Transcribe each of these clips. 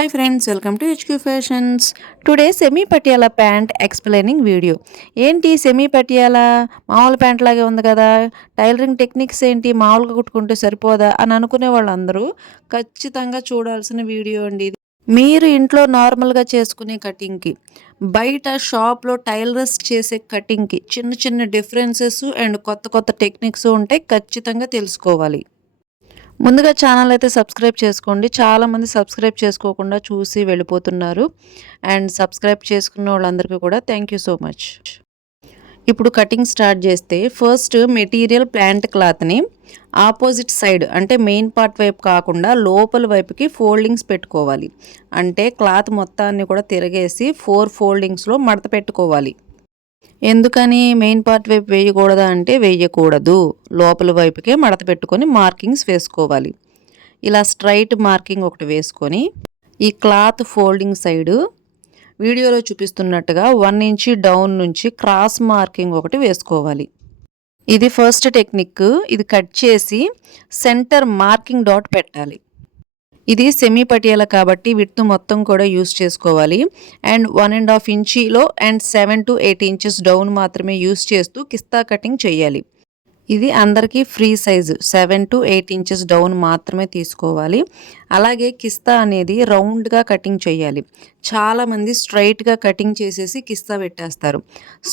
Hi friends, welcome to HQ Fashions. Today semi patiala pant explaining video. ఏంటి semi Patiala మామూలు pant లాగే ఉంది కదా, టైలరింగ్ టెక్నిక్స్ ఏంటి, మామూలుగా కుట్టుకుంటే సరిపోదా అని అనుకునే వాళ్ళందరూ ఖచ్చితంగా చూడాల్సిన వీడియో అండి ఇది. మీరు ఇంట్లో నార్మల్గా చేసుకునే కటింగ్కి, బయట షాప్లో టైలర్స్ చేసే కటింగ్కి చిన్న చిన్న డిఫరెన్సెస్ అండ్ కొత్త కొత్త టెక్నిక్స్ ఉంటాయి, ఖచ్చితంగా తెలుసుకోవాలి. ముందుగా ఛానల్ అయితే సబ్స్క్రైబ్ చేసుకోండి. చాలామంది సబ్స్క్రైబ్ చేసుకోకుండా చూసి వెళ్ళిపోతున్నారు. అండ్ సబ్స్క్రైబ్ చేసుకున్న వాళ్ళందరికీ కూడా థ్యాంక్ యూ సో మచ్. ఇప్పుడు కటింగ్ స్టార్ట్ చేస్తే ఫస్ట్ మెటీరియల్ ప్లాంట్ క్లాత్ని ఆపోజిట్ సైడ్ అంటే మెయిన్ పార్ట్ వైపు కాకుండా లోపల వైపుకి ఫోల్డింగ్స్ పెట్టుకోవాలి. అంటే క్లాత్ మొత్తాన్ని కూడా తిరగేసి 4 ఫోల్డింగ్స్లో మడత పెట్టుకోవాలి. ఎందుకని మెయిన్ పార్ట్ వైపు వేయకూడదా అంటే వేయకూడదు, లోపల వైపుకే మడత పెట్టుకొని మార్కింగ్స్ వేసుకోవాలి. ఇలా స్ట్రైట్ మార్కింగ్ ఒకటి వేసుకొని ఈ క్లాత్ ఫోల్డింగ్ సైడు వీడియోలో చూపిస్తున్నట్టుగా 1 ఇంచ్ డౌన్ నుంచి క్రాస్ మార్కింగ్ ఒకటి వేసుకోవాలి. ఇది ఫస్ట్ టెక్నిక్. ఇది కట్ చేసి సెంటర్ మార్కింగ్ డాట్ పెట్టాలి. ఇది సెమీ పటియాలా కాబట్టి విడ్త్ మొత్తం కూడా యూస్ చేసుకోవాలి. అండ్ 1.5 ఇంచీలో అండ్ 7 to 8 ఇంచెస్ డౌన్ మాత్రమే యూస్ చేస్తూ కిస్తా కటింగ్ చేయాలి. ఇది అందరికీ free size 7 to 8 inches down మాత్రమే తీసుకోవాలి. అలాగే కిస్తా అనేది రౌండ్గా కటింగ్ చేయాలి. చాలామంది స్ట్రైట్గా కటింగ్ చేసేసి కిస్తా పెట్టేస్తారు.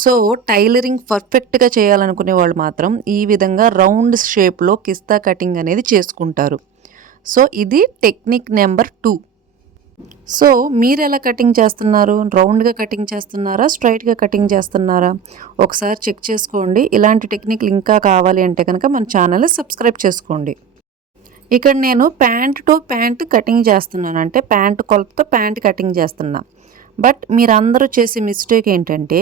సో టైలరింగ్ పర్ఫెక్ట్గా చేయాలనుకునే వాళ్ళు మాత్రం ఈ విధంగా రౌండ్ షేప్లో కిస్తా కటింగ్ అనేది చేసుకుంటారు. సో ఇది టెక్నిక్ నెంబర్ 2. సో మీరు ఎలా కటింగ్ చేస్తున్నారు? రౌండ్గా కటింగ్ చేస్తున్నారా, స్ట్రైట్గా కటింగ్ చేస్తున్నారా? ఒకసారి చెక్ చేసుకోండి. ఇలాంటి టెక్నిక్లు ఇంకా కావాలి అంటే కనుక మన ఛానల్ని సబ్స్క్రైబ్ చేసుకోండి. ఇక్కడ నేను ప్యాంట్ టు ప్యాంట్ కటింగ్ చేస్తున్నాను, అంటే ప్యాంట్ కొలతతో ప్యాంట్ కటింగ్ చేస్తున్నా. బట్ మీరందరూ చేసే మిస్టేక్ ఏంటంటే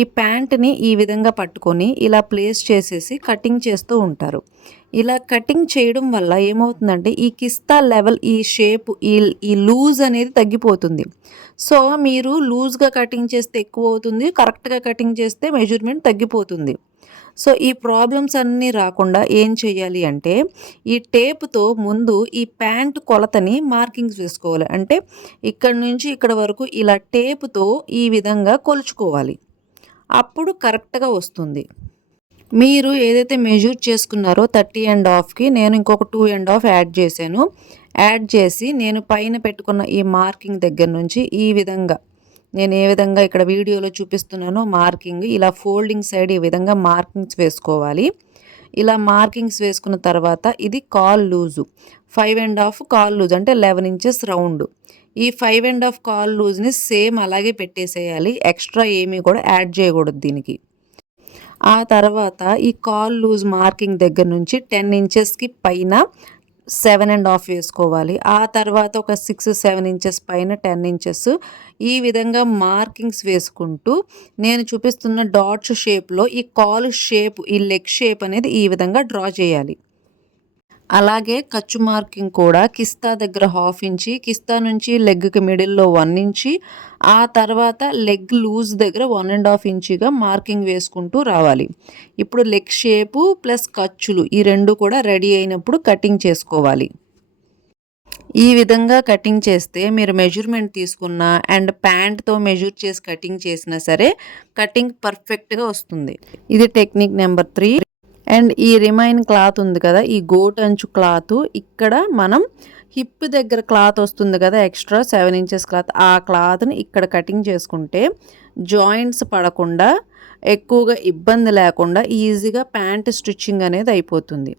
ఈ ప్యాంట్ని ఈ విధంగా పట్టుకొని ఇలా ప్లేస్ చేసేసి కటింగ్ చేస్తూ ఉంటారు. ఇలా కటింగ్ చేయడం వల్ల ఏమవుతుందంటే ఈ కిస్తా లెవెల్, ఈ షేప్, ఈ లూజ్ అనేది తగ్గిపోతుంది. సో మీరు లూజ్గా కటింగ్ చేస్తే ఎక్కువ అవుతుంది, కరెక్ట్గా కటింగ్ చేస్తే మెజర్మెంట్ తగ్గిపోతుంది. సో ఈ ప్రాబ్లమ్స్ అన్నీ రాకుండా ఏం చేయాలి అంటే ఈ టేప్తో ముందు ఈ ప్యాంట్ కొలతని మార్కింగ్స్ వేసుకోవాలి. అంటే ఇక్కడ నుంచి ఇక్కడ వరకు ఇలా టేప్తో ఈ విధంగా కొలుచుకోవాలి. అప్పుడు కరెక్ట్గా వస్తుంది. మీరు ఏదైతే మెజర్ చేసుకున్నారో 30.5కి నేను ఇంకొక 2.5 యాడ్ చేశాను. యాడ్ చేసి నేను పైన పెట్టుకున్న ఈ మార్కింగ్ దగ్గర నుంచి ఈ విధంగా నేను ఏ విధంగా ఇక్కడ వీడియోలో చూపిస్తున్నానో మార్కింగ్ ఇలా ఫోల్డింగ్ సైడ్ ఈ విధంగా మార్కింగ్స్ వేసుకోవాలి. ఇలా మార్కింగ్స్ వేసుకున్న తర్వాత ఇది కాల్ లూజు 5.5 కాల్ లూజ్ అంటే 11 ఇంచెస్ రౌండ్. ఈ 5.5 కాల్ లూజ్ని సేమ్ అలాగే పెట్టేసేయాలి. ఎక్స్ట్రా ఏమీ కూడా యాడ్ చేయకూడదు దీనికి. ఆ తర్వాత ఈ కాల్ లూజ్ మార్కింగ్ దగ్గర నుంచి 10 ఇంచెస్కి పైన 7.5 వేసుకోవాలి. ఆ తర్వాత ఒక 6-7 ఇంచెస్ పైన 10 ఇంచెస్ ఈ విధంగా మార్కింగ్స్ వేసుకుంటూ నేను చూపిస్తున్న డాట్స్ షేప్లో ఈ కాల్ షేప్, ఈ లెగ్ షేప్ అనేది ఈ విధంగా డ్రా చేయాలి. అలాగే ఖర్చు మార్కింగ్ కూడా కిస్తా దగ్గర 1/2 ఇంచి, కిస్తా నుంచి లెగ్కి మిడిల్లో 1 ఇంచి, ఆ తర్వాత లెగ్ లూజ్ దగ్గర 1.5 ఇంచిగా మార్కింగ్ వేసుకుంటూ రావాలి. ఇప్పుడు లెగ్ షేపు ప్లస్ ఖర్చులు ఈ రెండు కూడా రెడీ అయినప్పుడు కటింగ్ చేసుకోవాలి. ఈ విధంగా కటింగ్ చేస్తే మీరు మెజర్మెంట్ తీసుకున్నా అండ్ ప్యాంట్తో మెజర్ చేసి కటింగ్ చేసినా సరే కటింగ్ పర్ఫెక్ట్గా వస్తుంది. ఇది టెక్నిక్ నెంబర్ 3. అండ్ ఈ రిమైన్ క్లాత్ ఉంది కదా, ఈ గోట్ అంచు క్లాత్, ఇక్కడ మనం హిప్ దగ్గర క్లాత్ వస్తుంది కదా ఎక్స్ట్రా 7 ఇంచెస్ క్లాత్, ఆ క్లాత్ని ఇక్కడ కటింగ్ చేసుకుంటే జాయింట్స్ పడకుండా, ఎక్కువగా ఇబ్బంది లేకుండా ఈజీగా ప్యాంట్ స్టిచ్చింగ్ అనేది అయిపోతుంది.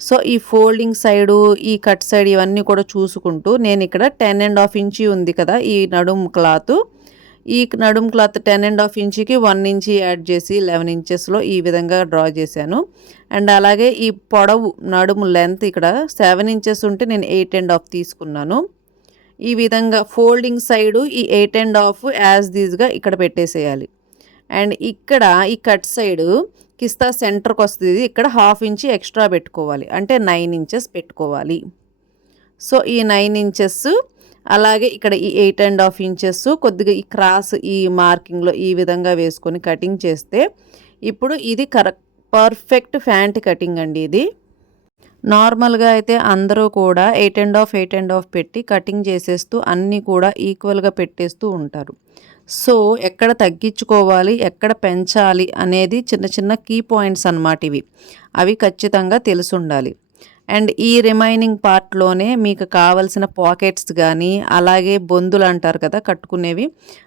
సో ఈ ఫోల్డింగ్ సైడు, ఈ కట్ సైడ్ ఇవన్నీ కూడా చూసుకుంటూ నేను ఇక్కడ 10.5 ఇంచి ఉంది కదా ఈ నడుము క్లాత్, ఈ నడుము క్లాత్ 10.5 ఇంచికి 1 ఇంచి యాడ్ చేసి 11 ఇంచెస్లో ఈ విధంగా డ్రా చేశాను. అండ్ అలాగే ఈ పొడవు నడుము లెంత్ ఇక్కడ 7 ఇంచెస్ ఉంటే నేను 8.5 తీసుకున్నాను. ఈ విధంగా ఫోల్డింగ్ సైడు ఈ 8.5 యాజ్ దీస్గా ఇక్కడ పెట్టేసేయాలి. అండ్ ఇక్కడ ఈ కట్ సైడు కిస్తా సెంటర్కి వస్తుంది, ఇక్కడ 1/2 ఇంచి ఎక్స్ట్రా పెట్టుకోవాలి, అంటే 9 ఇంచెస్ పెట్టుకోవాలి. సో ఈ 9 ఇంచెస్ అలాగే ఇక్కడ ఈ 8.5 ఇంచెస్ కొద్దిగా ఈ క్రాస్ ఈ మార్కింగ్లో ఈ విధంగా వేసుకొని కటింగ్ చేస్తే ఇప్పుడు ఇది పర్ఫెక్ట్ ప్యాంట్ కటింగ్ అండి ఇది. నార్మల్‌గా అయితే అందరూ కూడా 8 1/2 పెట్టి కటింగ్ చేసేస్తూ అన్నీ కూడా ఈక్వల్‌గా పెట్టేస్తూ ఉంటారు. సో, ఎక్కడ తగ్గించుకోవాలి, ఎక్కడ పెంచాలి అనేది చిన్న చిన్న కీ పాయింట్స్ అన్నమాట ఇవి. అవి ఖచ్చితంగా తెలిసుండాలి. అండ్ ఈ రిమైనింగ్ పార్ట్‌లోనే మీకు కావాల్సిన పాకెట్స్ గానీ, అలాగే బొందులంటారు కదా కట్టుకునేవి,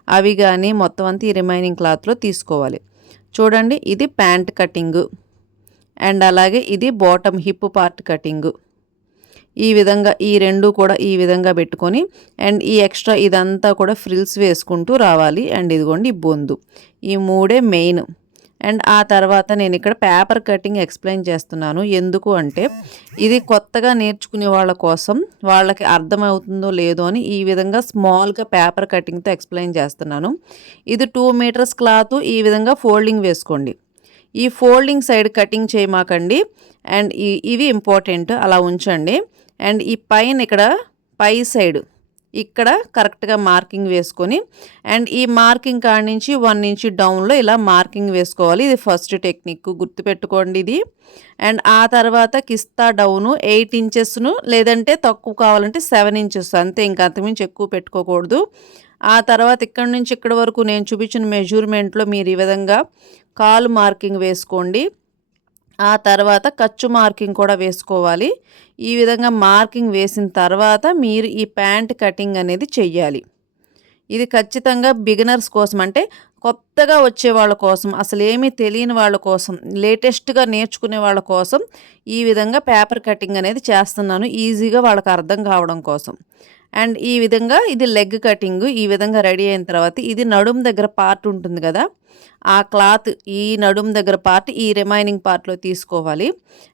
అవి గానీ మొత్తం అంతా ఈ రిమైనింగ్ క్లాత్‌లో తీసుకోవాలి. చూడండి ఇది ప్యాంట్ కటింగు. అండ్ అలాగే ఇది బాటమ్ హిప్ పార్ట్ కటింగు. ఈ విధంగా ఈ 2 కూడా ఈ విధంగా పెట్టుకొని అండ్ ఈ ఎక్స్ట్రా ఇదంతా కూడా ఫ్రిల్స్ వేసుకుంటూ రావాలి. అండ్ ఇదిగోండి ఈ బొందు. ఈ 3 మెయిన్. అండ్ ఆ తర్వాత నేను ఇక్కడ పేపర్ కటింగ్ ఎక్స్ప్లెయిన్ చేస్తున్నాను. ఎందుకు అంటే ఇది కొత్తగా నేర్చుకునే వాళ్ళ కోసం వాళ్ళకి అర్థమవుతుందో లేదో అని ఈ విధంగా స్మాల్‌గా పేపర్ కటింగ్‌తో ఎక్స్ప్లెయిన్ చేస్తున్నాను. ఇది 2 మీటర్స్ క్లాత్ ఈ విధంగా ఫోల్డింగ్ వేసుకోండి. ఈ ఫోల్డింగ్ సైడ్ కటింగ్ చేయమాకండి. అండ్ ఇవి ఇంపార్టెంట్ అలా ఉంచండి. అండ్ ఈ పైన ఇక్కడ పై సైడ్ ఇక్కడ కరెక్ట్‌గా మార్కింగ్ వేసుకొని అండ్ ఈ మార్కింగ్ కాడ నుంచి 1 ఇంచ్ డౌన్‌లో ఇలా మార్కింగ్ వేసుకోవాలి. ఇది ఫస్ట్ టెక్నిక్ గుర్తుపెట్టుకోండి ఇది. అండ్ ఆ తర్వాత కిస్తా డౌను 8 ఇంచెస్‌ను లేదంటే తక్కువ కావాలంటే 7 ఇంచెస్ అంతే. ఇంకా అంతకుమించి ఎక్కువ పెట్టుకోకూడదు. ఆ తర్వాత ఇక్కడి నుంచి ఇక్కడి వరకు నేను చూపించిన మెజర్మెంట్‌లో మీరు ఈ విధంగా కాలు మార్కింగ్ వేసుకోండి. ఆ తర్వాత ఖర్చు మార్కింగ్ కూడా వేసుకోవాలి. ఈ విధంగా మార్కింగ్ వేసిన తర్వాత మీరు ఈ ప్యాంట్ కటింగ్ అనేది చెయ్యాలి. ఇది ఖచ్చితంగా బిగినర్స్ కోసం అంటే కొత్తగా వచ్చే వాళ్ళ కోసం, అసలేమీ తెలియని వాళ్ళ కోసం, లేటెస్ట్‌గా నేర్చుకునే వాళ్ళ కోసం ఈ విధంగా పేపర్ కటింగ్ అనేది చేస్తున్నాను. ఈజీగా వాళ్ళకి అర్థం కావడం కోసం. అండ్ ఈ విధంగా ఇది లెగ్ కటింగ్ ఈ విధంగా రెడీ అయిన తర్వాత ఇది నడుము దగ్గర పార్ట్ ఉంటుంది కదా! ఆ క్లాత్ ఈ నడుము దగ్గర పార్ట్ ఈ రిమైనింగ్ పార్ట్‌లో తీసుకోవాలి.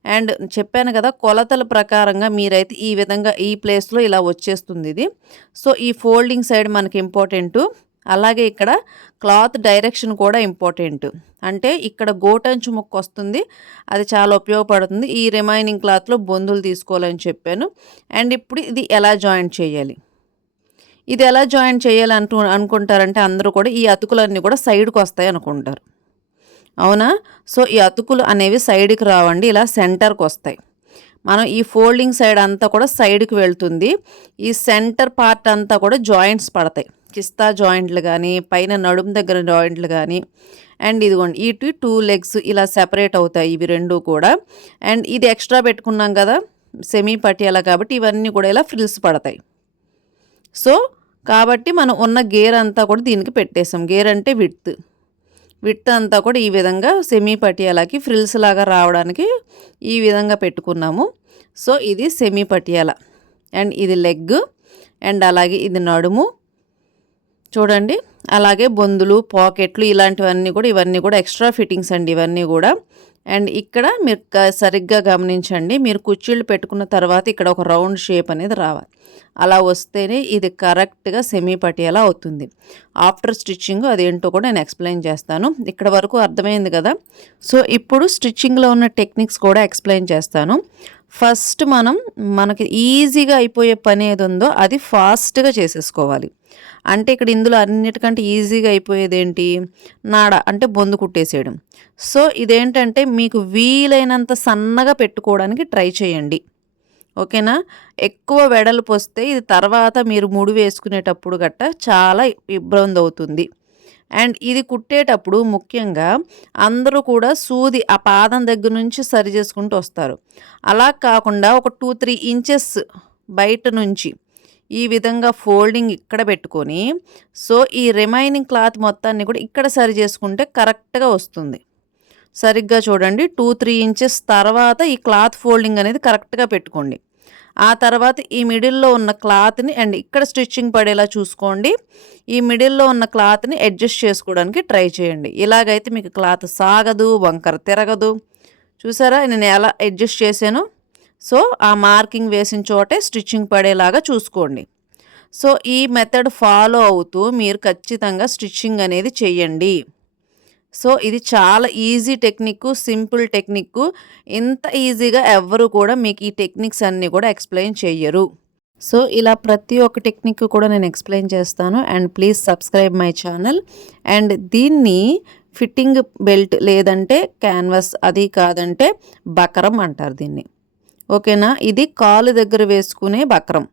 అండ్ చెప్పాను కదా! కొలతల ప్రకారంగా మీరైతే ఈ విధంగా ఈ ప్లేస్‌లో ఇలా వచ్చేస్తుంది ఇది. సో, ఈ ఫోల్డింగ్ సైడ్ మనకి ఇంపార్టెంటు. అలాగే ఇక్కడ క్లాత్ డైరెక్షన్ కూడా ఇంపార్టెంట్. అంటే ఇక్కడ గోటంచు ముక్క వస్తుంది. అది చాలా ఉపయోగపడుతుంది. ఈ రిమైనింగ్ క్లాత్‌లో బొందులు తీసుకోవాలని చెప్పాను. అండ్ ఇప్పుడు ఇది ఎలా జాయింట్ చేయాలి? ఇది ఎలా జాయింట్ చేయాలి అనుకుంటారంటే అందరూ కూడా ఈ అతుకులన్నీ కూడా సైడ్‌కొస్తాయి అనుకుంటారు. అవునా? సో, ఈ అతుకులు అనేవి సైడ్‌కి రావండి. ఇలా సెంటర్‌కొస్తాయి. మనం ఈ ఫోల్డింగ్ సైడ్ అంతా కూడా సైడ్‌కి వెళ్తుంది. ఈ సెంటర్ పార్ట్ అంతా కూడా జాయింట్స్ పడతాయి. కిస్తా జాయింట్లు గానీ, పైన నడుము దగ్గర జాయింట్లు గానీ అండ్ ఇదిగోండి ఇటు 2 లెగ్స్ ఇలా సెపరేట్ అవుతాయి ఇవి 2 కూడా. అండ్ ఇది ఎక్స్ట్రా పెట్టుకున్నాం కదా! సెమీ పటియాలా కాబట్టి ఇవన్నీ కూడా ఇలా ఫ్రిల్స్ పడతాయి. సో, కాబట్టి మనం ఉన్న గేర్ అంతా కూడా దీనికి పెట్టేసాం. గేర్ అంటే విడ్త్. విడ్త్ అంతా కూడా ఈ విధంగా సెమీ పటియాలాకి ఫ్రిల్స్ లాగా రావడానికి ఈ విధంగా పెట్టుకున్నాము. సో, ఇది సెమీ పటియాలా. అండ్ ఇది లెగ్ అండ్ అలాగే ఇది నడుము. చూడండి. అలాగే బొందులు, పాకెట్లు ఇలాంటివన్నీ కూడా ఇవన్నీ కూడా ఎక్స్ట్రా ఫిట్టింగ్స్ అండి ఇవన్నీ కూడా. అండ్ ఇక్కడ మీరు సరిగ్గా గమనించండి. మీరు కుర్చీలు పెట్టుకున్న తర్వాత ఇక్కడ ఒక రౌండ్ షేప్ అనేది రావాలి. అలా వస్తేనే ఇది కరెక్ట్‌గా సెమీ పటియాలా అవుతుంది. ఆఫ్టర్ స్టిచ్చింగ్ అదేంటో కూడా నేను ఎక్స్‌ప్లెయిన్ చేస్తాను. ఇక్కడ వరకు అర్థమైంది కదా! సో, ఇప్పుడు స్టిచ్చింగ్‌లో ఉన్న టెక్నిక్స్ కూడా ఎక్స్‌ప్లెయిన్ చేస్తాను. ఫస్ట్ మనకి ఈజీగా అయిపోయే పని ఏది ఉందో అది ఫాస్ట్‌గా చేసేసుకోవాలి. అంటే ఇక్కడ ఇందులో అన్నిటికంటే ఈజీగా అయిపోయేదేంటి? నాడ అంటే బొందు కుట్టేసేయడం. సో, ఇదేంటంటే మీకు వీలైనంత సన్నగా పెట్టుకోవడానికి ట్రై చేయండి. ఓకేనా? ఎక్కువ వెడల్పు వస్తే ఇది తర్వాత మీరు ముడి వేసుకునేటప్పుడు గట్టా చాలా ఇబ్బందవుతుంది. అండ్ ఇది కుట్టేటప్పుడు ముఖ్యంగా అందరూ కూడా సూది ఆ పాదం దగ్గర నుంచి సరి చేసుకుంటూ వస్తారు. అలా కాకుండా ఒక 2, 3 ఇంచెస్ బయట నుంచి ఈ విధంగా ఫోల్డింగ్ ఇక్కడ పెట్టుకొని సో, ఈ రిమైనింగ్ క్లాత్ మొత్తాన్ని కూడా ఇక్కడ సరి చేసుకుంటే కరెక్ట్‌గా వస్తుంది. సరిగ్గా చూడండి 2, 3 ఇంచెస్ తర్వాత ఈ క్లాత్ ఫోల్డింగ్ అనేది కరెక్ట్‌గా పెట్టుకోండి. ఆ తర్వాత ఈ మిడిల్‌లో ఉన్న క్లాత్‌ని అండ్ ఇక్కడ స్టిచ్చింగ్ పడేలా చూసుకోండి. ఈ మిడిల్‌లో ఉన్న క్లాత్‌ని అడ్జస్ట్ చేసుకోవడానికి ట్రై చేయండి. ఇలాగైతే మీకు క్లాత్ సాగదు, వంకర తిరగదు. చూసారా నేను ఎలా అడ్జస్ట్ చేశానో? సో, ఆ మార్కింగ్ వేసిన చోటే స్టిచ్చింగ్ పడేలాగా చూసుకోండి. సో, ఈ మెథడ్ ఫాలో అవుతూ మీరు ఖచ్చితంగా స్టిచ్చింగ్ అనేది చేయండి. సో, ఇది చాలా ఈజీ టెక్నిక్కు, సింపుల్ టెక్నిక్కు. ఇంత ఈజీగా ఎవ్వరు కూడా మీకు ఈ టెక్నిక్స్ అన్నీ కూడా ఎక్స్‌ప్లెయిన్ చెయ్యరు. సో, ఇలా ప్రతి ఒక్క టెక్నిక్ కూడా నేను ఎక్స్‌ప్లెయిన్ చేస్తాను. And please subscribe my channel. And దీన్ని ఫిట్టింగ్ బెల్ట్ లేదంటే క్యాన్వాస్ అది కాదంటే బకరం అంటారు దీన్ని. ఓకేనా. ఇది కాలు దగ్గర వేసుకునే బక్రం.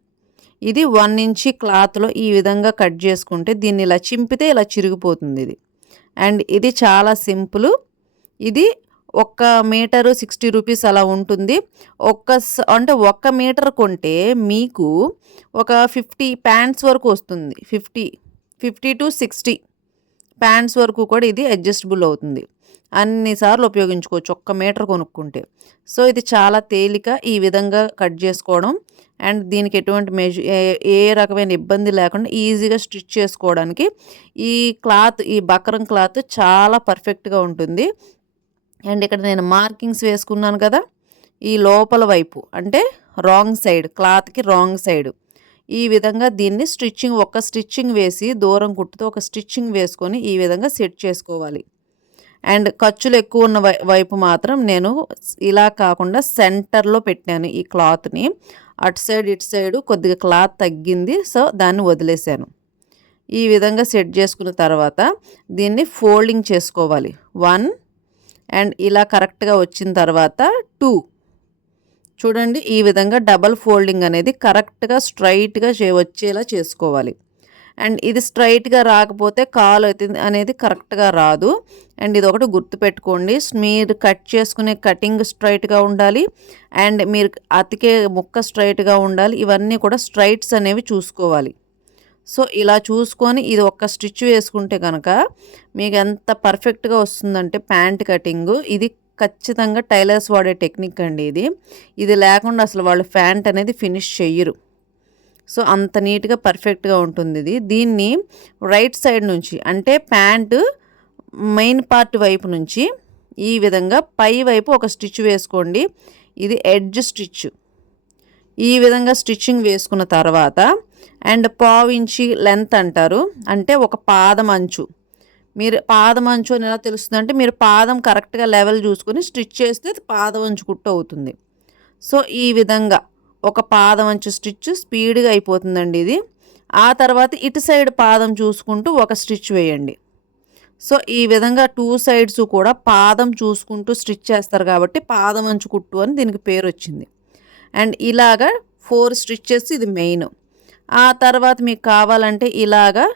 ఇది 1 ఇంచ్ క్లాత్లో ఈ విధంగా కట్ చేసుకుంటే దీన్ని ఇలా చింపితే ఇలా చిరిగిపోతుంది ఇది. అండ్ ఇది చాలా సింపుల్. ఇది 1 మీటరు 60 రూపీస్ అలా ఉంటుంది. అంటే 1 మీటర్ కొంటే మీకు ఒక 50 ప్యాంట్స్ వరకు వస్తుంది. 50 to 60 ప్యాంట్స్ వరకు కూడా ఇది అడ్జస్టబుల్ అవుతుంది. అన్నిసార్లు ఉపయోగించుకోవచ్చు 1 మీటర్ కొనుక్కుంటే. సో ఇది చాలా తేలిక ఈ విధంగా కట్ చేసుకోవడం. అండ్ దీనికి ఎటువంటి ఏ రకమైన ఇబ్బంది లేకుండా ఈజీగా స్టిచ్ చేసుకోవడానికి ఈ బక్రం క్లాత్ చాలా పర్ఫెక్ట్గా ఉంటుంది. అండ్ ఇక్కడ నేను మార్కింగ్స్ వేసుకున్నాను కదా, ఈ లోపల వైపు అంటే రాంగ్ సైడ్, క్లాత్కి రాంగ్ సైడ్ ఈ విధంగా దీన్ని ఒక స్టిచ్చింగ్ వేసి దూరం కుట్టుతో ఒక స్టిచ్చింగ్ వేసుకొని ఈ విధంగా సెట్ చేసుకోవాలి. అండ్ ఖర్చులు ఎక్కువ ఉన్న వైపు మాత్రం నేను ఇలా కాకుండా సెంటర్లో పెట్టాను ఈ క్లాత్ని. అటు సైడ్ ఇటు సైడు కొద్దిగా క్లాత్ తగ్గింది, సో దాన్ని వదిలేశాను. ఈ విధంగా సెట్ చేసుకున్న తర్వాత దీన్ని ఫోల్డింగ్ చేసుకోవాలి 1 అండ్ ఇలా కరెక్ట్గా వచ్చిన తర్వాత 2. చూడండి ఈ విధంగా డబల్ ఫోల్డింగ్ అనేది కరెక్ట్గా స్ట్రైట్గా వచ్చేలా చేసుకోవాలి. అండ్ ఇది స్ట్రైట్గా రాకపోతే కాలు అనేది కరెక్ట్గా రాదు. అండ్ ఇది ఒకటి గుర్తుపెట్టుకోండి, మీరు కట్ చేసుకునే కటింగ్ స్ట్రైట్గా ఉండాలి అండ్ మీరు అతికే ముక్క స్ట్రైట్గా ఉండాలి. ఇవన్నీ కూడా స్ట్రైట్స్ అనేవి చూసుకోవాలి. సో ఇలా చూసుకొని ఇది ఒక స్టిచ్ వేసుకుంటే కనుక మీకు ఎంత పర్ఫెక్ట్గా వస్తుందంటే ప్యాంట్ కటింగు. ఇది ఖచ్చితంగా టైలర్స్ వాడే టెక్నిక్ అండి ఇది లేకుండా అసలు వాళ్ళు ప్యాంట్ అనేది ఫినిష్ చెయ్యరు. సో అంత నీట్గా పర్ఫెక్ట్గా ఉంటుంది దీన్ని రైట్ సైడ్ నుంచి అంటే ప్యాంటు మెయిన్ పార్ట్ వైపు నుంచి ఈ విధంగా పై వైపు ఒక స్టిచ్ వేసుకోండి. ఇది ఎడ్జ్ స్టిచ్. ఈ విధంగా స్టిచ్చింగ్ వేసుకున్న తర్వాత అండ్ 1/2 ఇంచ్ లెంత్ అంటారు, అంటే ఒక పాదం అంచు. మీరు పాదం అంచు అని ఎలా తెలుస్తుంది అంటే మీరు పాదం కరెక్ట్గా లెవెల్ చూసుకొని స్టిచ్ చేస్తే పాదం అంచు కుట్టు అవుతుంది. సో ఈ విధంగా ఒక పాదం అంచు స్టిచ్ స్పీడ్గా అయిపోతుందండి ఇది. ఆ తర్వాత ఇటు సైడ్ పాదం చూసుకుంటూ ఒక స్టిచ్ వేయండి. సో ఈ విధంగా 2 సైడ్స్ కూడా పాదం చూసుకుంటూ స్టిచ్ చేస్తారు కాబట్టి పాదం అంచు కుట్టు అని దీనికి పేరు వచ్చింది. అండ్ ఇలాగా 4 స్టిచ్చెస్ ఇది మెయిన్. ఆ తర్వాత మీకు కావాలంటే ఇలాగా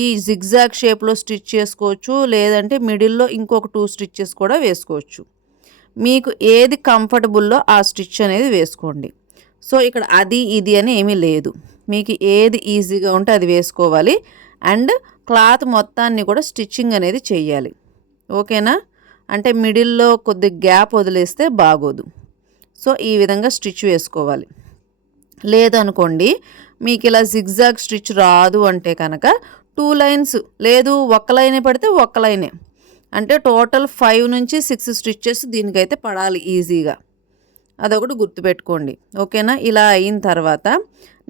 ఈ జిగ్జాగ్ షేప్లో స్టిచ్ చేసుకోవచ్చు, లేదంటే మిడిల్లో ఇంకొక 2 స్టిచ్చెస్ కూడా వేసుకోవచ్చు. మీకు ఏది కంఫర్టబుల్లో ఆ స్టిచ్ అనేది వేసుకోండి. సో ఇక్కడ అది ఇది అని ఏమీ లేదు, మీకు ఏది ఈజీగా ఉంటే అది వేసుకోవాలి. అండ్ క్లాత్ మొత్తాన్ని కూడా స్టిచ్చింగ్ అనేది చెయ్యాలి. ఓకేనా, అంటే మిడిల్లో కొద్ది గ్యాప్ వదిలేస్తే బాగోదు. సో ఈ విధంగా స్టిచ్ వేసుకోవాలి. లేదనుకోండి మీకు ఇలా జిగ్జాగ్ స్టిచ్ రాదు అంటే కనుక 2 లైన్స్, లేదు ఒక్క లైనే పడితే ఒక్క లైనే, అంటే టోటల్ 5 నుంచి 6 స్టిచ్చెస్ దీనికైతే పడాలి ఈజీగా. అదొకటి గుర్తుపెట్టుకోండి. ఓకేనా, ఇలా అయిన తర్వాత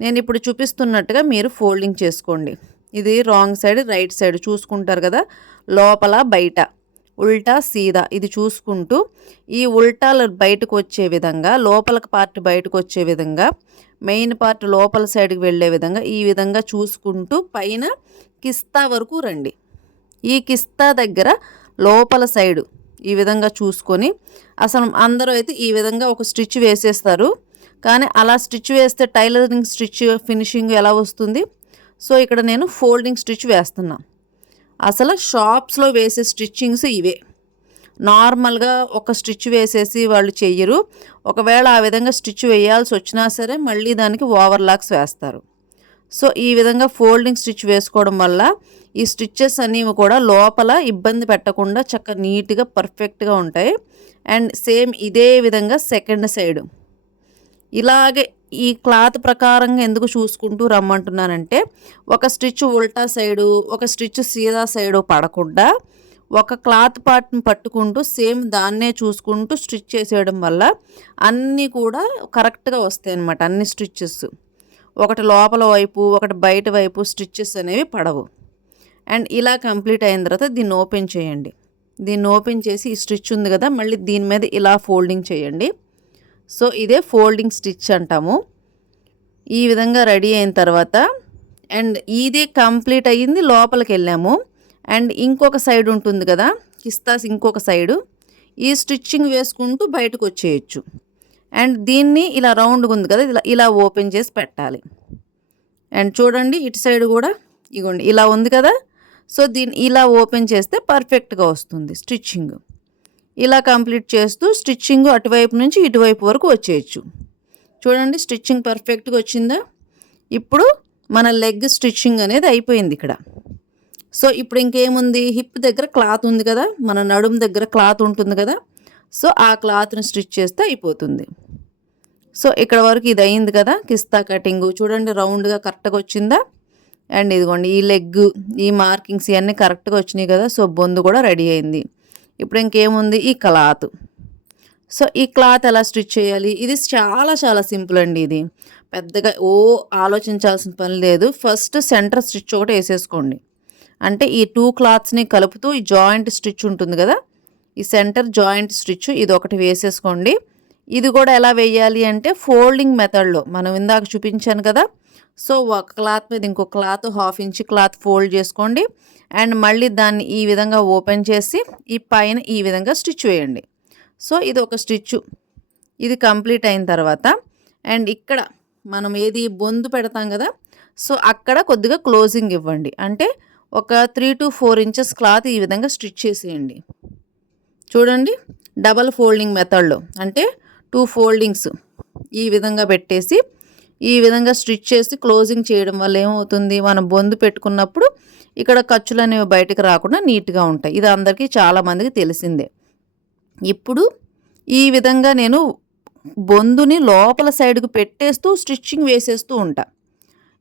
నేను ఇప్పుడు చూపిస్తున్నట్టుగా మీరు ఫోల్డింగ్ చేసుకోండి. ఇది రాంగ్ సైడ్ రైట్ సైడ్ చూసుకుంటారు కదా, లోపల బయట ఉల్టా సీదా ఇది చూసుకుంటూ ఈ ఉల్టాలు బయటకు వచ్చే విధంగా, లోపల పార్ట్ బయటకు వచ్చే విధంగా, మెయిన్ పార్ట్ లోపల సైడ్కి వెళ్ళే విధంగా ఈ విధంగా చూసుకుంటూ పైన కిస్తా వరకు రండి. ఈ కిస్తా దగ్గర లోపల సైడు ఈ విధంగా చూసుకొని, అసలు అందరూ అయితే ఈ విధంగా ఒక స్టిచ్ వేసేస్తారు, కానీ అలా స్టిచ్ వేస్తే టైలరింగ్ స్టిచ్ ఫినిషింగ్ ఎలా వస్తుంది? సో ఇక్కడ నేను ఫోల్డింగ్ స్టిచ్ వేస్తున్నా. అసలు షాప్స్లో వేసే స్టిచ్చింగ్స్ ఇవే. నార్మల్గా ఒక స్టిచ్ వేసేసి వాళ్ళు చెయ్యరు. ఒకవేళ ఆ విధంగా స్టిచ్ వేయాల్సి వచ్చినా సరే మళ్ళీ దానికి ఓవర్లాక్స్ వేస్తారు. సో ఈ విధంగా ఫోల్డింగ్ స్టిచ్ వేసుకోవడం వల్ల ఈ స్టిచ్చెస్ అనేవి కూడా లోపల ఇబ్బంది పెట్టకుండా చక్కగా నీట్గా పర్ఫెక్ట్గా ఉంటాయి. అండ్ సేమ్ ఇదే విధంగా సెకండ్ సైడ్ ఇలాగే ఈ క్లాత్ ప్రకారంగా ఎందుకు చూసుకుంటూ రమ్మంటున్నానంటే, ఒక స్టిచ్ ఉల్టా సైడు ఒక స్టిచ్ సీదా సైడు పడకుండా ఒక క్లాత్ పార్ట్ని పట్టుకుంటూ సేమ్ దాన్నే చూసుకుంటూ స్టిచ్ చేసేయడం వల్ల అన్నీ కూడా కరెక్ట్గా వస్తాయి అన్నమాట. అన్ని స్టిచ్చెస్ ఒకటి లోపల వైపు ఒకటి బయట వైపు స్టిచ్చెస్ అనేవి పడవు. అండ్ ఇలా కంప్లీట్ అయిన తర్వాత దీన్ని ఓపెన్ చేయండి. దీన్ని ఓపెన్ చేసి ఈ స్టిచ్ ఉంది కదా, మళ్ళీ దీని మీద ఇలా ఫోల్డింగ్ చేయండి. సో ఇదే ఫోల్డింగ్ స్టిచ్ అంటాము. ఈ విధంగా రెడీ అయిన తర్వాత అండ్ ఇదే కంప్లీట్ అయ్యింది, లోపలికి వెళ్ళాము. అండ్ ఇంకొక సైడ్ ఉంటుంది కదా కిస్తాస్, ఇంకొక సైడు ఈ స్టిచ్చింగ్ వేసుకుంటూ బయటకు వచ్చేయచ్చు. అండ్ దీన్ని ఇలా రౌండ్గా ఉంది కదా, ఇలా ఇలా ఓపెన్ చేసి పెట్టాలి. అండ్ చూడండి ఇటు సైడ్ కూడా ఇగోండి ఇలా ఉంది కదా. సో దీన్ని ఇలా ఓపెన్ చేస్తే పర్ఫెక్ట్గా వస్తుంది స్టిచ్చింగ్. ఇలా కంప్లీట్ చేస్తూ స్టిచ్చింగ్ అటువైపు నుంచి ఇటువైపు వరకు వచ్చేయచ్చు. చూడండి స్టిచ్చింగ్ పర్ఫెక్ట్గా వచ్చిందా. ఇప్పుడు మన లెగ్ స్టిచ్చింగ్ అనేది అయిపోయింది ఇక్కడ. సో ఇప్పుడు ఇంకేముంది, హిప్ దగ్గర క్లాత్ ఉంది కదా, మన నడుము దగ్గర క్లాత్ ఉంటుంది కదా. సో ఆ క్లాత్ని స్టిచ్ చేస్తే అయిపోతుంది. సో ఇక్కడ వరకు ఇది అయింది కదా కిస్తా కటింగ్. చూడండి రౌండ్గా కరెక్ట్గా వచ్చిందా. అండ్ ఇదిగోండి ఈ లెగ్, ఈ మార్కింగ్స్ ఇవన్నీ కరెక్ట్గా వచ్చినాయి కదా. సో బొందు కూడా రెడీ అయింది. ఇప్పుడు ఇంకేముంది, ఈ క్లాత్. సో ఈ క్లాత్ ఎలా స్టిచ్ చేయాలి, ఇది చాలా చాలా సింపుల్ అండి. ఇది పెద్దగా ఆలోచించాల్సిన పని లేదు. ఫస్ట్ సెంటర్ స్టిచ్ ఒకటి వేసేసుకోండి. అంటే ఈ 2 క్లాత్స్ని కలుపుతూ ఈ జాయింట్ స్టిచ్ ఉంటుంది కదా, ఈ సెంటర్ జాయింట్ స్టిచ్ ఇది ఒకటి వేసేసుకోండి. ఇది కూడా ఎలా వేయాలి అంటే ఫోల్డింగ్ మెథడ్లో మనం ఇందాక చూపించాను కదా. సో ఒక క్లాత్ మీద ఇంకో క్లాత్ 1/2 ఇంచ్ క్లాత్ ఫోల్డ్ చేసుకోండి. అండ్ మళ్ళీ దాన్ని ఈ విధంగా ఓపెన్ చేసి ఈ పైన ఈ విధంగా స్టిచ్ వేయండి. సో ఇది ఒక స్టిచ్. ఇది కంప్లీట్ అయిన తర్వాత అండ్ ఇక్కడ మనం ఏది బొందు పెడతాం కదా, సో అక్కడ కొద్దిగా క్లోజింగ్ ఇవ్వండి. అంటే ఒక 3 to 4 ఇంచెస్ క్లాత్ ఈ విధంగా స్టిచ్ చేసేయండి. చూడండి డబల్ ఫోల్డింగ్ మెథడ్లో అంటే 2 ఫోల్డింగ్స్ ఈ విధంగా పెట్టేసి ఈ విధంగా స్టిచ్ చేసి క్లోజింగ్ చేయడం వల్ల ఏమవుతుంది, మనం బొందు పెట్టుకున్నప్పుడు ఇక్కడ ఖర్చులు అనేవి బయటకు రాకుండా నీట్గా ఉంటాయి. ఇది అందరికీ చాలామందికి తెలిసిందే. ఇప్పుడు ఈ విధంగా నేను బొందుని లోపల సైడ్కి పెట్టేస్తూ స్టిచ్చింగ్ వేసేస్తూ ఉంటా.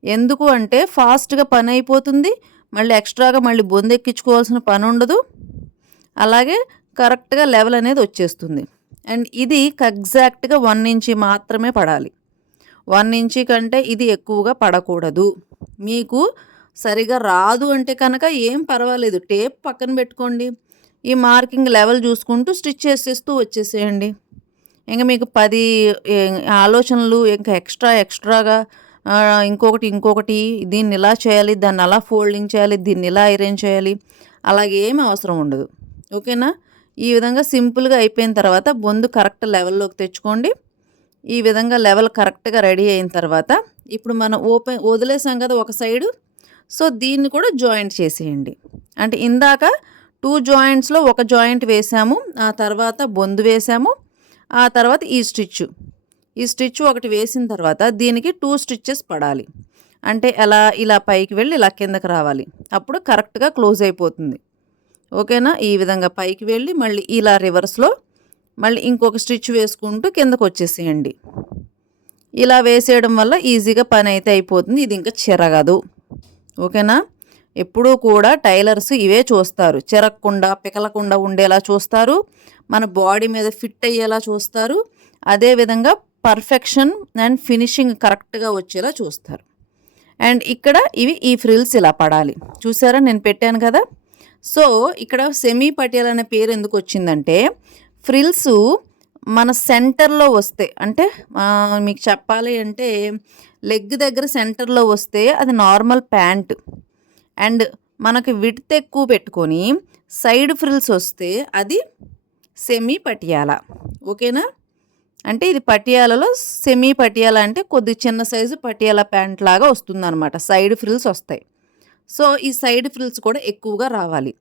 ఎందుకు అంటే ఫాస్ట్గా పని అయిపోతుంది, మళ్ళీ ఎక్స్ట్రాగా మళ్ళీ బొందు ఎక్కించుకోవాల్సిన పని ఉండదు, అలాగే కరెక్ట్గా లెవెల్ అనేది వచ్చేస్తుంది. అండ్ ఇది ఎగ్జాక్ట్గా 1 ఇంచ్ మాత్రమే పడాలి. 1 ఇంచ్ కంటే ఇది ఎక్కువగా పడకూడదు. మీకు సరిగా రాదు అంటే కనుక ఏం పర్వాలేదు, టేప్ పక్కన పెట్టుకోండి. ఈ మార్కింగ్ లెవెల్ చూసుకుంటూ స్టిచ్ చేసేస్తూ వచ్చేసేయండి. ఇంకా మీకు 10 ఆలోచనలు ఇంకా ఎక్స్ట్రాగా ఇంకొకటి దీన్ని ఇలా చేయాలి, దాన్ని అలా ఫోల్డింగ్ చేయాలి, దీన్ని ఇలా అరేంజ్ చేయాలి, అలాగేమీ అవసరం ఉండదు. ఓకేనా. ఈ విధంగా సింపుల్గా అయిపోయిన తర్వాత బొందు కరెక్ట్ లెవెల్లోకి తెచ్చుకోండి. ఈ విధంగా లెవెల్ కరెక్ట్గా రెడీ అయిన తర్వాత ఇప్పుడు మనం వదిలేసాం కదా ఒక సైడు. సో దీన్ని కూడా జాయింట్ చేసేయండి. అంటే ఇందాక 2 జాయింట్స్లో ఒక జాయింట్ వేసాము, ఆ తర్వాత బొందు వేసాము, ఆ తర్వాత ఈ స్టిచ్ ఒకటి వేసిన తర్వాత దీనికి 2 స్టిచ్చెస్ పడాలి. అంటే ఇలా పైకి వెళ్ళి ఇలా కిందకి రావాలి. అప్పుడు కరెక్ట్గా క్లోజ్ అయిపోతుంది. ఓకేనా. ఈ విధంగా పైకి వెళ్ళి మళ్ళీ ఇలా రివర్స్లో మళ్ళీ ఇంకొక స్టిచ్ వేసుకుంటూ కిందకు వచ్చేసేయండి. ఇలా వేసేయడం వల్ల ఈజీగా పని అయితే అయిపోతుంది. ఇది ఇంకా చెరగదు. ఓకేనా. ఎప్పుడూ కూడా టైలర్స్ ఇవే చూస్తారు, చెరగకుండా పికలకుండా ఉండేలా చూస్తారు, మన బాడీ మీద ఫిట్ అయ్యేలా చూస్తారు, అదేవిధంగా పర్ఫెక్షన్ అండ్ ఫినిషింగ్ కరెక్ట్గా వచ్చేలా చూస్తారు. అండ్ ఇక్కడ ఈ ఫ్రిల్స్ ఇలా పడాలి. చూసారా నేను పెట్టాను కదా. సో ఇక్కడ సెమీ పటియాలా అనే పేరు ఎందుకు వచ్చిందంటే ఫ్రిల్స్ మన సెంటర్లో వస్తే, అంటే మీకు చెప్పాలి అంటే లెగ్ దగ్గర సెంటర్లో వస్తే అది నార్మల్ ప్యాంట్. అండ్ మనకి విడ్త్ ఎక్కువ పెట్టుకొని సైడ్ ఫ్రిల్స్ వస్తే అది సెమీ పటియాలా. ఓకేనా. అంటే ఇది పటియాలలో సెమీ పటియాలా అంటే కొద్ది చిన్న సైజు పటియాలా ప్యాంట్ లాగా వస్తుందన్నమాట. సైడ్ ఫ్రిల్స్ వస్తాయి. సో ఈ సైడ్ ఫ్రిల్స్ కూడా ఎక్కువగా రావాలి.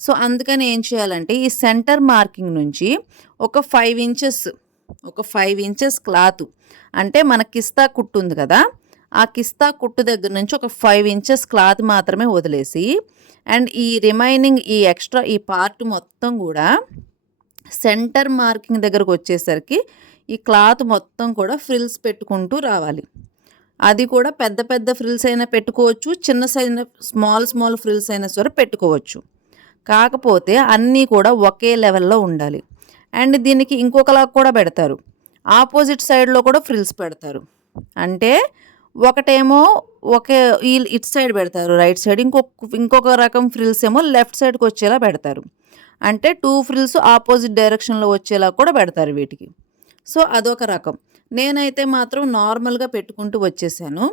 సో అందుకని ఏం చేయాలంటే ఈ సెంటర్ మార్కింగ్ నుంచి ఒక 5 ఇంచెస్ క్లాత్, అంటే మన కిస్తా కుట్టు ఉంది కదా, ఆ కిస్తా కుట్టు దగ్గర నుంచి ఒక 5 ఇంచెస్ క్లాత్ మాత్రమే వదిలేసి అండ్ ఈ రిమైనింగ్ ఈ ఎక్స్ట్రా ఈ పార్ట్ మొత్తం కూడా సెంటర్ మార్కింగ్ దగ్గరకు వచ్చేసరికి ఈ క్లాత్ మొత్తం కూడా ఫ్రిల్స్ పెట్టుకుంటూ రావాలి. అది కూడా పెద్ద పెద్ద ఫ్రిల్స్ అయినా పెట్టుకోవచ్చు, చిన్న సైజ్ స్మాల్ ఫ్రిల్స్ అయినా సరే పెట్టుకోవచ్చు. కాకపోతే అన్నీ కూడా ఒకే లెవెల్లో ఉండాలి. అండ్ దీనికి ఇంకొకలా కూడా పెడతారు, ఆపోజిట్ సైడ్లో కూడా ఫ్రిల్స్ పెడతారు. అంటే ఒకటేమో ఇటు సైడ్ పెడతారు రైట్ సైడ్, ఇంకొక రకం ఫ్రిల్స్ ఏమో లెఫ్ట్ సైడ్కి వచ్చేలా పెడతారు. అంటే 2 ఫ్రిల్స్ ఆపోజిట్ డైరెక్షన్లో వచ్చేలా కూడా పెడతారు వీటికి. సో అదొక రకం. నేనైతే మాత్రం నార్మల్గా పెట్టుకుంటూ వచ్చేసాను.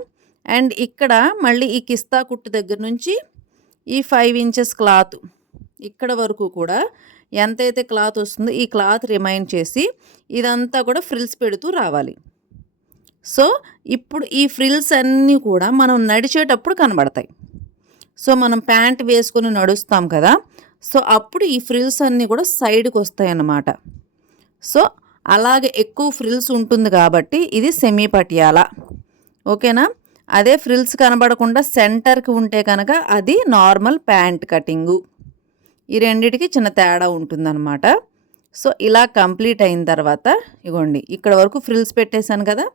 అండ్ ఇక్కడ మళ్ళీ ఈ కిస్తా కుట్టు దగ్గర నుంచి ఈ 5 ఇంచెస్ క్లాత్ ఇక్కడ వరకు కూడా ఎంతైతే క్లాత్ వస్తుందో ఈ క్లాత్ రిమైండ్ చేసి ఇదంతా కూడా ఫ్రిల్స్ పెడుతూ రావాలి. సో ఇప్పుడు ఈ ఫ్రిల్స్ అన్నీ కూడా మనం నడిచేటప్పుడు కనబడతాయి. సో మనం ప్యాంట్ వేసుకొని నడుస్తాం కదా, సో అప్పుడు ఈ ఫ్రిల్స్ అన్నీ కూడా సైడ్కి వస్తాయి అన్నమాట. సో అలాగే ఎక్కువ ఫ్రిల్స్ ఉంటుంది కాబట్టి ఇది సెమీ పటియాలా. ఓకేనా? అదే ఫ్రిల్స్ కనబడకుండా సెంటర్కి ఉంటే కనుక అది నార్మల్ ప్యాంట్ కటింగు. ఈ రెండిటికి చిన్న తేడా ఉంటుందన్నమాట. సో ఇలా కంప్లీట్ అయిన తర్వాత ఇగోండి ఇక్కడ వరకు ఫ్రిల్స్ పెట్టేశాను కదా,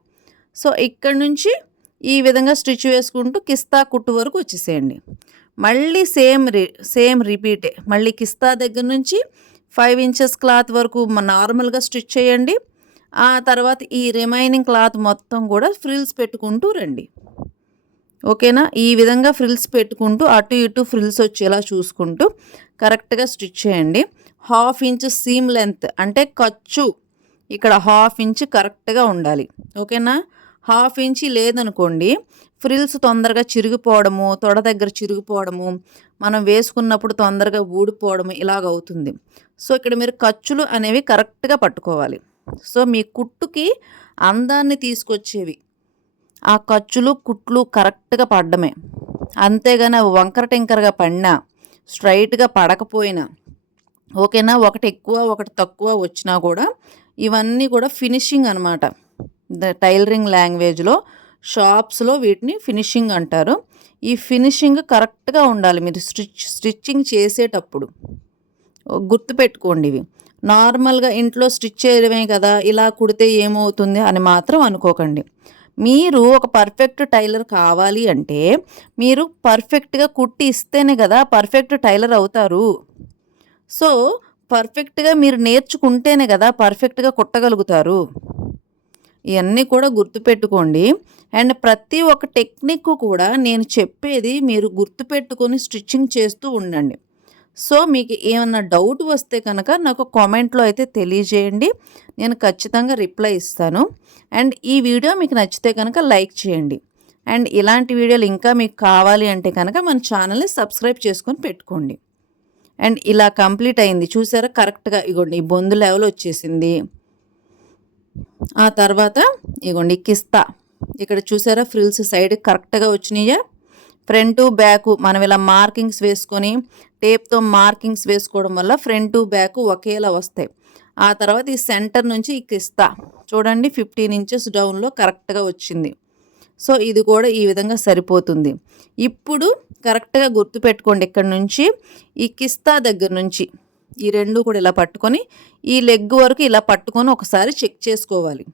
సో ఇక్కడ నుంచి ఈ విధంగా స్టిచ్ వేసుకుంటూ కిస్తా కుట్టు వరకు వచ్చేసేయండి. మళ్ళీ సేమ్ రిపీటే. మళ్ళీ కిస్తా దగ్గర నుంచి 5 ఇంచెస్ క్లాత్ వరకు నార్మల్గా స్టిచ్ చేయండి. ఆ తర్వాత ఈ రిమైనింగ్ క్లాత్ మొత్తం కూడా ఫ్రిల్స్ పెట్టుకుంటూ రండి. ఓకేనా? ఈ విధంగా ఫ్రిల్స్ పెట్టుకుంటూ అటు ఇటు ఫ్రిల్స్ వచ్చేలా చూసుకుంటూ కరెక్ట్గా స్టిచ్ చేయండి. 1/2 ఇంచ్ సీమ్ లెంత్ అంటే ఖర్చు ఇక్కడ 1/2 ఇంచ్ కరెక్ట్గా ఉండాలి. ఓకేనా? 1/2 ఇంచ్ లేదనుకోండి ఫ్రిల్స్ తొందరగా చిరిగిపోవడము, తొడ దగ్గర చిరిగిపోవడము, మనం వేసుకున్నప్పుడు తొందరగా ఊడిపోవడము ఇలాగవుతుంది. సో ఇక్కడ మీరు ఖర్చులు అనేవి కరెక్ట్గా పట్టుకోవాలి. సో మీ కుట్టుకి అందాన్ని తీసుకొచ్చేవి ఆ ఖర్చులు కుట్లు కరెక్ట్గా పడ్డమే. అంతేగాని అవి వంకర టింకరగా పడినా, స్ట్రైట్గా పడకపోయినా, ఓకేనా, ఒకటి ఎక్కువ ఒకటి తక్కువ వచ్చినా కూడా ఇవన్నీ కూడా ఫినిషింగ్ అనమాట. టైలరింగ్ లాంగ్వేజ్లో షాప్స్లో వీటిని ఫినిషింగ్ అంటారు. ఈ ఫినిషింగ్ కరెక్ట్గా ఉండాలి మీరు స్టిచ్చింగ్ చేసేటప్పుడు. గుర్తుపెట్టుకోండి ఇవి. నార్మల్గా ఇంట్లో స్టిచ్ చేయడమే కదా, ఇలా కుడితే ఏమవుతుంది అని మాత్రం అనుకోకండి. మీరు ఒక పర్ఫెక్ట్ టైలర్ కావాలి అంటే మీరు పర్ఫెక్ట్గా కుట్టి ఇస్తేనే కదా పర్ఫెక్ట్ టైలర్ అవుతారు. సో పర్ఫెక్ట్గా మీరు నేర్చుకుంటేనే కదా పర్ఫెక్ట్గా కుట్టగలుగుతారు. ఇవన్నీ కూడా గుర్తుపెట్టుకోండి. అండ్ ప్రతి ఒక్క టెక్నిక్ కూడా నేను చెప్పేది మీరు గుర్తుపెట్టుకొని స్టిచ్చింగ్ చేస్తూ ఉండండి. సో మీకు ఏమన్నా డౌట్ వస్తే కనుక నాకు కామెంట్లో అయితే తెలియజేయండి, నేను ఖచ్చితంగా రిప్లై ఇస్తాను. అండ్ ఈ వీడియో మీకు నచ్చితే కనుక లైక్ చేయండి. అండ్ ఇలాంటి వీడియోలు ఇంకా మీకు కావాలి అంటే కనుక మన ఛానల్ని సబ్స్క్రైబ్ చేసుకొని పెట్టుకోండి. అండ్ ఇలా కంప్లీట్ అయింది చూసారా, కరెక్ట్గా ఇగోండి ఈ బొందు లెవెల్ వచ్చేసింది. ఆ తర్వాత ఇగోండి కిస్తా ఇక్కడ చూసారా ఫ్రిల్స్ సైడ్ కరెక్ట్గా వచ్చినాయా. ఫ్రంట్ బ్యాక్ మనం ఇలా మార్కింగ్స్ వేసుకొని టేప్తో మార్కింగ్స్ వేసుకోవడం వల్ల ఫ్రంట్ బ్యాక్ ఒకేలా వస్తాయి. ఆ తర్వాత ఈ సెంటర్ నుంచి ఈ కిస్తా చూడండి 15 ఇంచెస్ డౌన్లో కరెక్ట్గా వచ్చింది. సో ఇది కూడా ఈ విధంగా సరిపోతుంది. ఇప్పుడు కరెక్ట్గా గుర్తుపెట్టుకోండి, ఇక్కడ నుంచి ఈ కిస్తా దగ్గర నుంచి ఈ రెండు కూడా ఇలా పట్టుకొని ఈ లెగ్ వరకు ఇలా పట్టుకొని ఒకసారి చెక్ చేసుకోవాలి.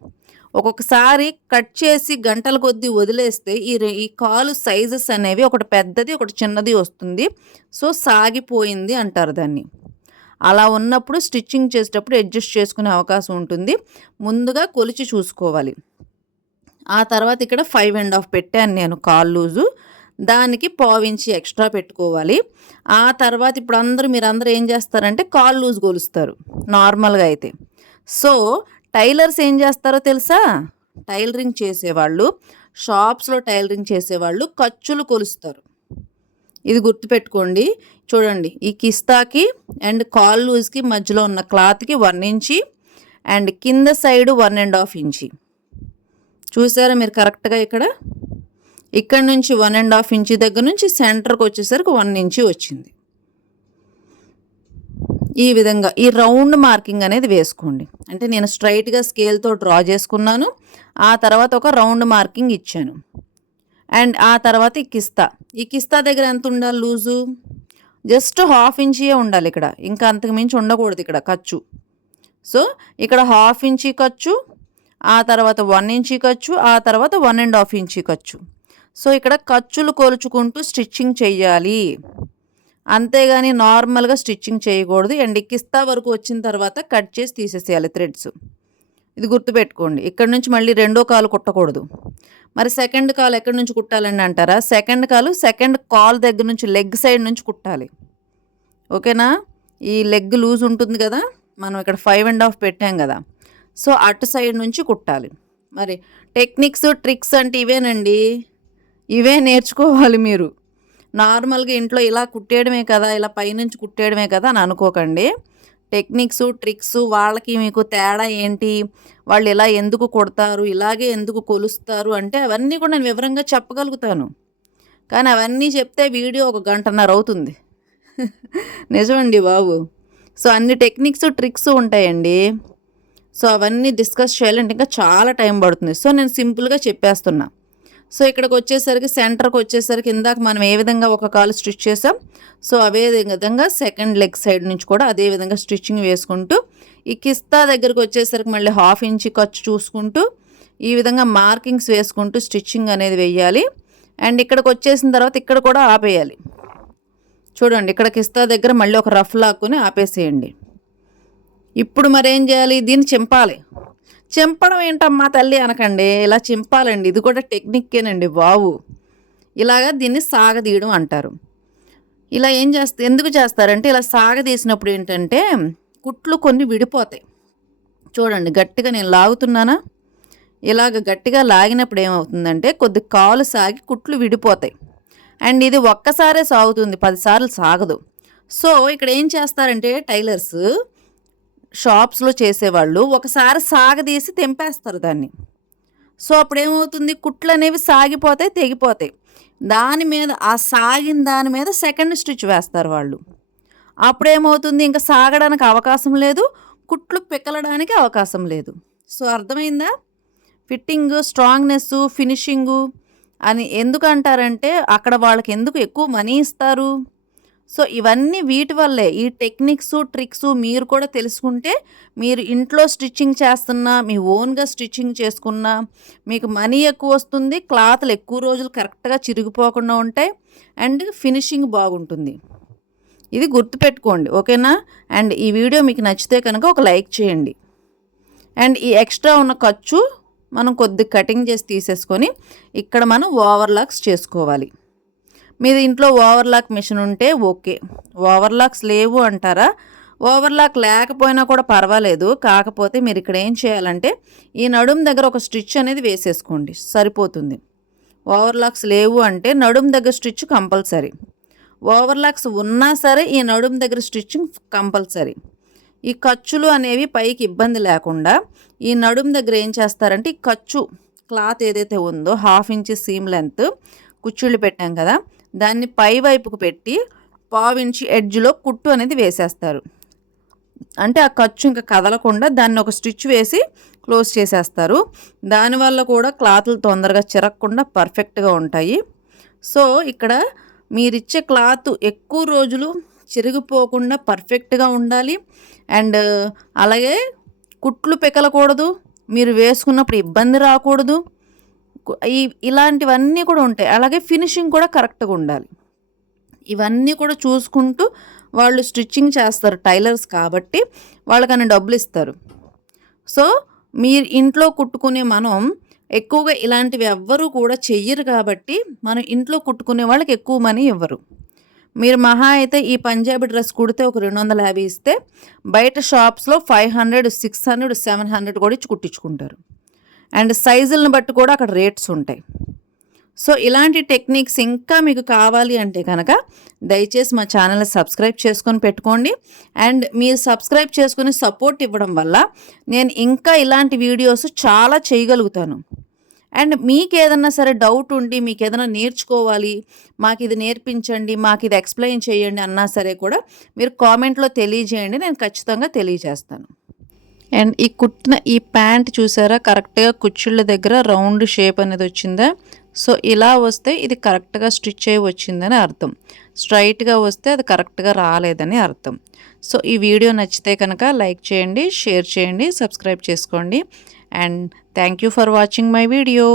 ఒక్కొక్కసారి కట్ చేసి గంటల కొద్దీ వదిలేస్తే ఈ కాలు సైజెస్ అనేవి ఒకటి పెద్దది ఒకటి చిన్నది వస్తుంది. సో సాగిపోయింది అంటారు దాన్ని. అలా ఉన్నప్పుడు స్టిచ్చింగ్ చేసేటప్పుడు అడ్జస్ట్ చేసుకునే అవకాశం ఉంటుంది. ముందుగా కొలిచి చూసుకోవాలి. ఆ తర్వాత ఇక్కడ 5.5 పెట్టాను నేను కాల్ లూజు, దానికి 1/4 ఇంచ్ ఎక్స్ట్రా పెట్టుకోవాలి. ఆ తర్వాత ఇప్పుడు మీరందరూ ఏం చేస్తారంటే కాల్ లూజ్ కొలుస్తారు నార్మల్గా అయితే. సో టైలర్స్ ఏం చేస్తారో తెలుసా, టైలరింగ్ చేసేవాళ్ళు షాప్స్లో టైలరింగ్ చేసేవాళ్ళు ఖర్చులు కొలుస్తారు. ఇది గుర్తుపెట్టుకోండి. చూడండి ఈ కిస్తాకి అండ్ కాల్ లూజ్కి మధ్యలో ఉన్న క్లాత్కి 1 ఇంచి అండ్ కింద సైడు 1.5 ఇంచి. చూసారా మీరు కరెక్ట్గా ఇక్కడ నుంచి 1.5 ఇంచి దగ్గర నుంచి సెంటర్కి వచ్చేసరికి 1 ఇంచి వచ్చింది. ఈ విధంగా ఈ రౌండ్ మార్కింగ్ అనేది వేసుకోండి. అంటే నేను స్ట్రైట్గా స్కేల్తో డ్రా చేసుకున్నాను, ఆ తర్వాత ఒక రౌండ్ మార్కింగ్ ఇచ్చాను. అండ్ ఆ తర్వాత ఈ కిస్తా దగ్గర ఎంత ఉండాలి లూజు, జస్ట్ 1/2 ఇంచియే ఉండాలి ఇక్కడ, ఇంకా అంతకు మించి ఉండకూడదు ఇక్కడ ఖర్చు. సో ఇక్కడ 1/2 ఇంచి ఖర్చు, ఆ తర్వాత 1 ఇంచి ఖర్చు, ఆ తర్వాత 1.5 ఇంచి ఖర్చు. సో ఇక్కడ ఖర్చులు కొలుచుకుంటూ స్టిచ్చింగ్ చెయ్యాలి, అంతేగాని నార్మల్గా స్టిచ్చింగ్ చేయకూడదు. అండ్ కిస్తా వరకు వచ్చిన తర్వాత కట్ చేసి తీసేసేయాలి థ్రెడ్స్. ఇది గుర్తుపెట్టుకోండి. ఇక్కడ నుంచి మళ్ళీ రెండో కాలు కుట్టకూడదు. మరి సెకండ్ కాలు ఎక్కడి నుంచి కుట్టాలండి అంటారా, సెకండ్ కాల్ దగ్గర నుంచి లెగ్ సైడ్ నుంచి కుట్టాలి. ఓకేనా? ఈ లెగ్ లూజ్ ఉంటుంది కదా, మనం ఇక్కడ 5.5 పెట్టాం కదా, సో అటు సైడ్ నుంచి కుట్టాలి. మరి టెక్నిక్స్ ట్రిక్స్ అంటే ఇవేనండి, ఇవే నేర్చుకోవాలి మీరు. నార్మల్గా ఇంట్లో ఇలా కుట్టేయడమే కదా, ఇలా పైనుంచి కుట్టేయడమే కదా అని అనుకోకండి. టెక్నిక్స్, ట్రిక్స్ వాళ్ళకి మీకు తేడా ఏంటి? వాళ్ళు ఇలా ఎందుకు కొడతారు? ఇలాగే ఎందుకు కొలుస్తారు? అంటే అవన్నీ కూడా నేను వివరంగా చెప్పగలుగుతాను. కానీ అవన్నీ చెప్తే వీడియో ఒక గంటన్నర అవుతుంది. నిజమండి బాబు. సో అన్ని టెక్నిక్స్, ట్రిక్స్ ఉంటాయండి. సో అవన్నీ డిస్కస్ చేయాలంటే ఇంకా చాలా టైం పడుతుంది. సో నేను సింపుల్గా చెప్పేస్తున్నా. సో ఇక్కడికి వచ్చేసరికి సెంటర్కి వచ్చేసరికి ఇందాక మనం ఏ విధంగా ఒక కాలు స్టిచ్ చేసాం, సో అదే విధంగా సెకండ్ లెగ్ సైడ్ నుంచి కూడా అదే విధంగా స్టిచ్చింగ్ వేసుకుంటూ ఈ కిస్తా దగ్గరికి వచ్చేసరికి మళ్ళీ 1/2 ఇంచ్ ఖర్చు చూసుకుంటూ ఈ విధంగా మార్కింగ్స్ వేసుకుంటూ స్టిచ్చింగ్ అనేది వేయాలి. అండ్ ఇక్కడికి వచ్చేసిన తర్వాత ఇక్కడ కూడా ఆపేయాలి. చూడండి, ఇక్కడ కిస్తా దగ్గర మళ్ళీ ఒక రఫ్ లాక్కుని ఆపేసేయండి. ఇప్పుడు మరేం చేయాలి? దీన్ని చింపాలి. చింపడం ఏంటమ్మా తల్లి అనకండి, ఇలా చింపాలండి. ఇది కూడా టెక్నిక్కేనండి బాబు. ఇలాగా దీన్ని సాగదీయడం అంటారు. ఇలా ఎందుకు చేస్తారంటే ఇలా సాగదీసినప్పుడు ఏంటంటే కుట్లు కొన్ని విడిపోతాయి. చూడండి, గట్టిగా నేను లాగుతున్నానా? ఇలాగ గట్టిగా లాగినప్పుడు ఏమవుతుందంటే కొద్ది కాలు సాగి కుట్లు విడిపోతాయి. అండ్ ఇది ఒక్కసారే సాగుతుంది, 10 సార్లు సాగదు. సో ఇక్కడ ఏం చేస్తారంటే టైలర్స్, షాప్స్లో చేసేవాళ్ళు ఒకసారి సాగదీసి తెంపేస్తారు దాన్ని. సో అప్పుడు ఏమవుతుంది, కుట్లు అనేవి సాగిపోతాయి, తెగిపోతాయి. దాని మీద ఆ సాగిన దాని మీద సెకండ్ స్టిచ్ వేస్తారు వాళ్ళు. అప్పుడేమవుతుంది, ఇంకా సాగడానికి అవకాశం లేదు, కుట్లు పిక్కలడానికి అవకాశం లేదు. సో అర్థమైందా? ఫిట్టింగ్, స్ట్రాంగ్నెస్, ఫినిషింగు అని ఎందుకు అంటారంటే అక్కడ వాళ్ళకి ఎందుకు ఎక్కువ మనీ ఇస్తారు. సో ఇవన్నీ వీటి వల్లే. ఈ టెక్నిక్స్, ట్రిక్స్ మీరు కూడా తెలుసుకుంటే మీరు ఇంట్లో స్టిచ్చింగ్ చేస్తున్నా, మీ ఓన్గా స్టిచ్చింగ్ చేసుకున్నా మీకు మనీ ఎక్కువ వస్తుంది, క్లాత్లు ఎక్కువ రోజులు కరెక్ట్గా చిరిగిపోకుండా ఉంటాయి, అండ్ ఫినిషింగ్ బాగుంటుంది. ఇది గుర్తుపెట్టుకోండి, ఓకేనా? అండ్ ఈ వీడియో మీకు నచ్చితే కనుక ఒక లైక్ చేయండి. అండ్ ఈ ఎక్స్ట్రా ఉన్న ఖర్చు మనం కొద్ది కటింగ్ చేసి తీసేసుకొని ఇక్కడ మనం ఓవర్లాక్స్ చేసుకోవాలి. మీరు ఇంట్లో ఓవర్లాక్ మిషన్ ఉంటే ఓకే. ఓవర్లాక్స్ లేవు అంటారా? ఓవర్లాక్ లేకపోయినా కూడా పర్వాలేదు. కాకపోతే మీరు ఇక్కడ ఏం చేయాలంటే ఈ నడుము దగ్గర ఒక స్టిచ్ అనేది వేసేసుకోండి, సరిపోతుంది. ఓవర్లాక్స్ లేవు అంటే నడుము దగ్గర స్టిచ్ కంపల్సరీ. ఓవర్లాక్స్ ఉన్నా సరే ఈ నడుము దగ్గర స్టిచ్చింగ్ కంపల్సరీ. ఈ ఖర్చులు అనేవి పైకి ఇబ్బంది లేకుండా ఈ నడుము దగ్గర ఏం చేస్తారంటే ఈ ఖర్చు క్లాత్ ఏదైతే ఉందో 1/2 ఇంచ్ సీమ్ లెంత్ కుచ్చుళ్ళు పెట్టాం కదా, దాన్ని పై వైపుకు పెట్టి 1/4 ఇంచ్ ఎడ్జ్లో కుట్టు అనేది వేసేస్తారు. అంటే ఆ ఖర్చు ఇంకా కదలకుండా దాన్ని ఒక స్టిచ్ వేసి క్లోజ్ చేసేస్తారు. దానివల్ల కూడా క్లాతులు తొందరగా చిరగకుండా పర్ఫెక్ట్గా ఉంటాయి. సో ఇక్కడ మీరిచ్చే క్లాత్ ఎక్కువ రోజులు చిరిగిపోకుండా పర్ఫెక్ట్గా ఉండాలి. అండ్ అలాగే కుట్లు పెకలకూడదు, మీరు వేసుకున్నప్పుడు ఇబ్బంది రాకూడదు, ఇలాంటివన్నీ కూడా ఉంటాయి. అలాగే ఫినిషింగ్ కూడా కరెక్ట్గా ఉండాలి. ఇవన్నీ కూడా చూసుకుంటూ వాళ్ళు స్టిచ్చింగ్ చేస్తారు టైలర్స్ కాబట్టి వాళ్ళకన్నా డబ్బులు ఇస్తారు. సో మీరు ఇంట్లో కుట్టుకునే మనం ఎక్కువగా ఇలాంటివి ఎవ్వరూ కూడా చెయ్యరు కాబట్టి మనం ఇంట్లో కుట్టుకునే వాళ్ళకి ఎక్కువ మనీ ఇవ్వరు. మీరు మహా అయితే ఈ పంజాబీ డ్రెస్ కుడితే ఒక 250 ఇస్తే బయట షాప్స్లో 500, 600, 700 కూడా ఇచ్చి కుట్టించుకుంటారు. అండ్ సైజులను బట్టి కూడా అక్కడ రేట్స్ ఉంటాయి. సో ఇలాంటి టెక్నిక్స్ ఇంకా మీకు కావాలి అంటే కనుక దయచేసి మా ఛానల్ని సబ్స్క్రైబ్ చేసుకొని పెట్టుకోండి. అండ్ మీరు సబ్స్క్రైబ్ చేసుకుని సపోర్ట్ ఇవ్వడం వల్ల నేను ఇంకా ఇలాంటి వీడియోస్ చాలా చేయగలుగుతాను. అండ్ మీకు ఏదన్నా సరే డౌట్ ఉండి మీకు ఏదైనా నేర్చుకోవాలి, మాకు ఇది నేర్పించండి, మాకు ఇది ఎక్స్ప్లెయిన్ చేయండి అన్నా సరే కూడా మీరు కామెంట్లో తెలియజేయండి, నేను ఖచ్చితంగా తెలియజేస్తాను. అండ్ ఈ కుట్టిన ఈ ప్యాంట్ చూసారా, కరెక్ట్గా కుచ్చుళ్ళ దగ్గర రౌండ్ షేప్ అనేది వచ్చిందా? సో ఇలా వస్తే ఇది కరెక్ట్గా స్టిచ్ అయ్యి వచ్చిందని అర్థం. స్ట్రైట్గా వస్తే అది కరెక్ట్గా రాలేదని అర్థం. సో ఈ వీడియో నచ్చితే కనుక లైక్ చేయండి, షేర్ చేయండి, సబ్స్క్రైబ్ చేసుకోండి. And thank you for watching my video.